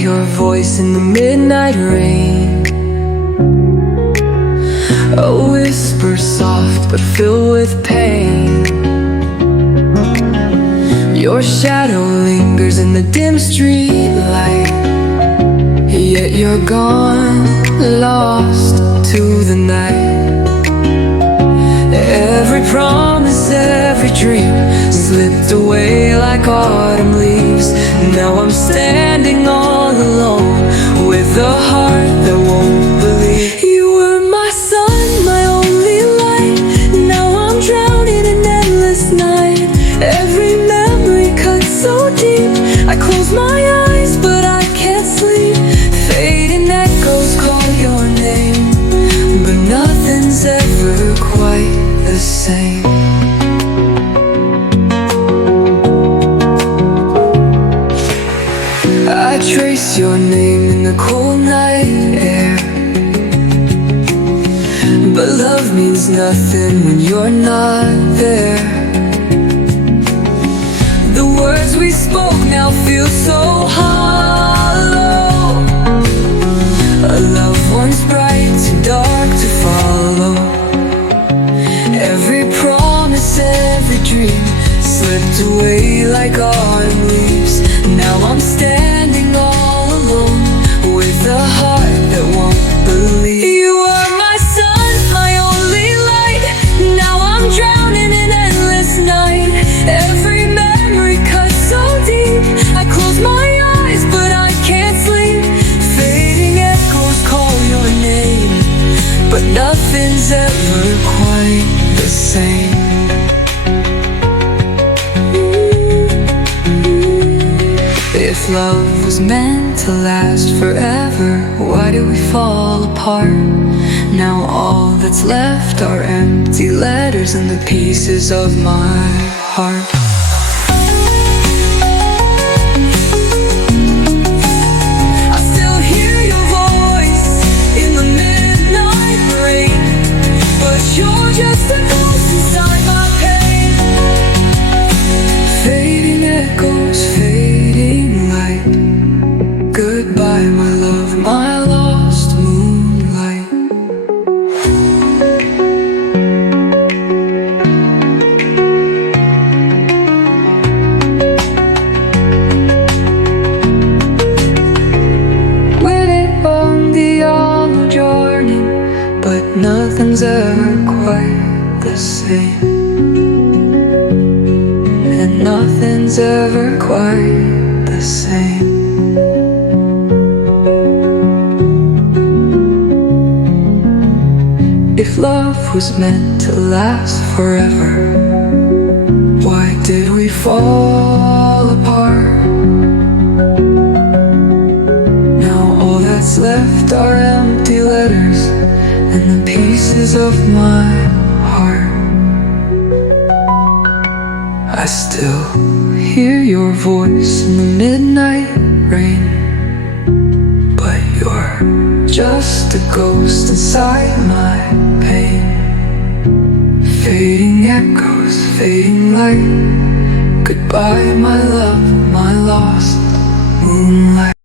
your voice in the midnight rain, a whisper soft but filled with pain. Your shadow lingers in the dim street light, yet you're gone, lost to the night. Every promise, every dream slipped away like autumn leaves. Now I'm standing all alone with a heart that won't believe. You were my sun, my only light. Now I'm drowning in endless night. Every memory cuts so deep. I close my eyes but I can't sleep. Fading echoes call your name, but nothing's ever quite the same. I trace your name in the cold night air, but love means nothing when you're not there. The words we spoke now feel so hollow. A love once bright, too dark to follow. Every promise, every dream slipped away like autumn leaves. Now I'm standing all alone with a heart that won't believe. You are my sun, my only light. Now I'm drowning in endless night. Every memory cuts so deep. I close my eyes but I can't sleep. Fading echoes call your name, but nothing's ever quite the same. If love was meant to last forever, why do we fall apart? Now all that's left are empty letters and the pieces of my heart. I still hear your voice in the midnight rain, but you're just a ghost inside my pain. Fading echoes, fading light. Goodbye, my love, my lost moonlight. Waiting on the hollow journey, but nothing's ever quite the same. And nothing's ever quite the same. If love was meant to last forever, why did we fall apart? Now all that's left are empty letters and the pieces of my heart. I still hear your voice in the midnight rain, but you're just a ghost inside my pain. Fading echoes, fading light. Goodbye, my love, my lost moonlight.